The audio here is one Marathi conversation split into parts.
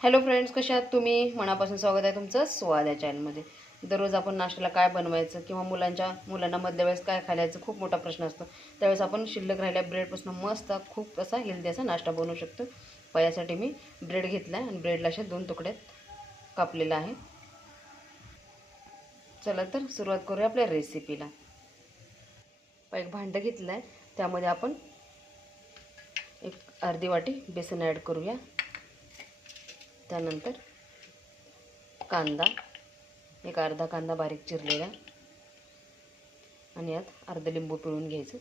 हॅलो फ्रेंड्स, कशा आहात तुम्ही? मनापासून स्वागत आहे तुमचं स्वाद या चॅनलमध्ये. दररोज आपण नाश्त्याला काय बनवायचं किंवा मुलांना मधल्या वेळेस काय खायचं खूप मोठा प्रश्न असतो. त्यावेळेस आपण शिल्लक राहिल्या ब्रेडपासून मस्त खूप असा हेल्दी असा नाश्ता बनवू शकतो. यासाठी मी ब्रेड घेतला आहे आणि ब्रेडला अशा 2 तुकड्यात कापलेला आहे. चला तर सुरुवात करूया आपल्या रेसिपीला. एक भांडं घेतलं आहे, त्यामध्ये आपण एक अर्धी वाटी बेसन ॲड करूया. त्यानंतर कांदा, एक अर्धा कांदा बारीक चिरलेला आणि यात अर्ध लिंबू पिळून घ्यायचं.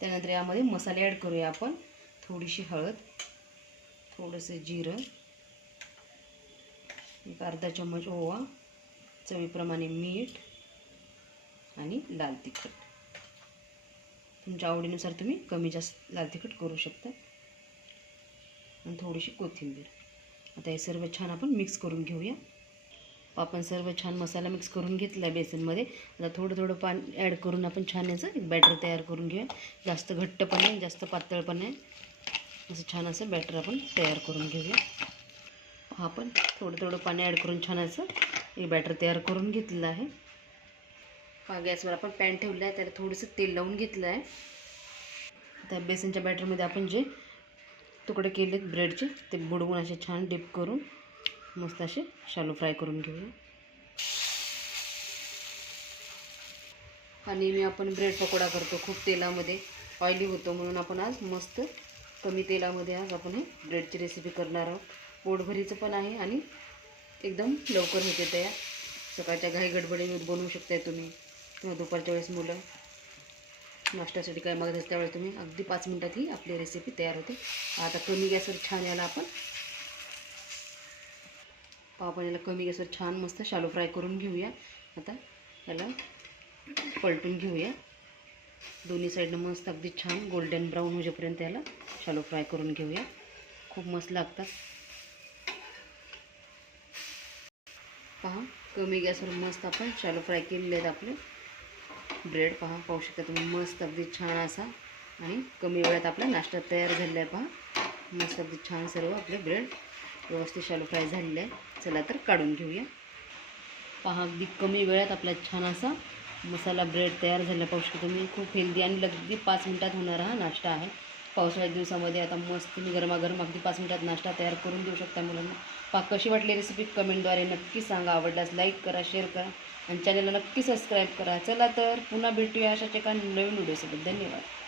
त्यानंतर यामध्ये मसाले ॲड करूया आपण. थोडीशी हळद, थोडंसं जिरं, एक अर्धा चम्मच ओवा, चवीप्रमाणे मीठ आणि लाल तिखट. तुमच्या आवडीनुसार तुम्ही कमी जास्त लाल तिखट करू शकता. आणि थोडीशी कोथिंबीर. आता हे सर्व छान आपण मिक्स करून घेऊया. आपण सर्व छान मसाला मिक्स करून घेतला आहे बेसनमध्ये. आता थोडं पाणी ॲड करून आपण छान याचं एक बॅटर तयार करून घेऊया. जास्त घट्ट पण नाही, जास्त पातळ पण नाही, असं छान असं बॅटर आपण तयार करून घेऊया. आपण थोडं पाणी ॲड करून छान असं एक बॅटर तयार करून घेतलेलं आहे. गॅसवर आपण पॅन ठेवला आहे, त्याला थोडंसं तेल लावून घेतलं आहे. त्या बेसनच्या बॅटरमध्ये आपण जे तुकडे केलेत ब्रेडचे ते बुडवून असे छान डिप करून मस्त असे शालो फ्राय करून घेऊया. आणि नेहमी आपण ब्रेड पकोडा करतो खूप तेलामध्ये, ऑइली होतो, म्हणून आपण आज मस्त कमी तेलामध्ये आज आपण हे ब्रेडची रेसिपी करणार आहोत. पोटभरीचं पण आहे आणि एकदम लवकर होते तयार. सकाळच्या घाई गडबडीमध्ये बनवू शकताय तुम्ही, किंवा दुपारच्या वेळेस मुलं नाश्त्यासाठी काय मागत असते त्यावेळेस तुम्ही अगदी 5 मिनिटात ही आपली रेसिपी तयार होते. आता कमी गॅसवर छान याला आपण याला कमी गॅसवर छान मस्त शालो फ्राय करून घेऊया. आता याला पलटून घेऊया. दोन्ही साईडनं मस्त अगदी छान गोल्डन ब्राऊन होईपर्यंत याला शालो फ्राय करून घेऊया. खूप मस्त लागतात. पहा, कमी गॅसवर मस्त आपण शालो फ्राय केलेले आहेत आपले ब्रेड. पाहू शकता तुम्ही, मस्त अगदी छान असा आणि कमी वेळात आपला नाश्ता तयार झालेला आहे. पहा, मस्त अगदी छान सर्व आपले ब्रेड व्यवस्थित शालो फ्राय झालेले आहे. चला तर काढून घेऊया. पहा, अगदी कमी वेळात आपला छान असा मसाला ब्रेड तयार झाला. पाहू शकता तुम्ही, खूप हेल्दी आणि अगदी 5 मिनिटात होणारा हा नाश्ता आहे. पावसाळ्याच्या दिवसामध्ये आता मस्त तुम्ही गरमागरम अगदी 5 मिनिटात नाश्ता तयार करून देऊ शकता मुलांना. कशी वाटली रेसिपी कमेंटद्वारे नक्की सांगा. आवडल्यास लाईक करा, शेअर करा आणि चॅनलला नक्की सबस्क्राईब करा. चला तर पुन्हा भेटूया अशाच एका नवीन व्हिडिओसोबत. धन्यवाद.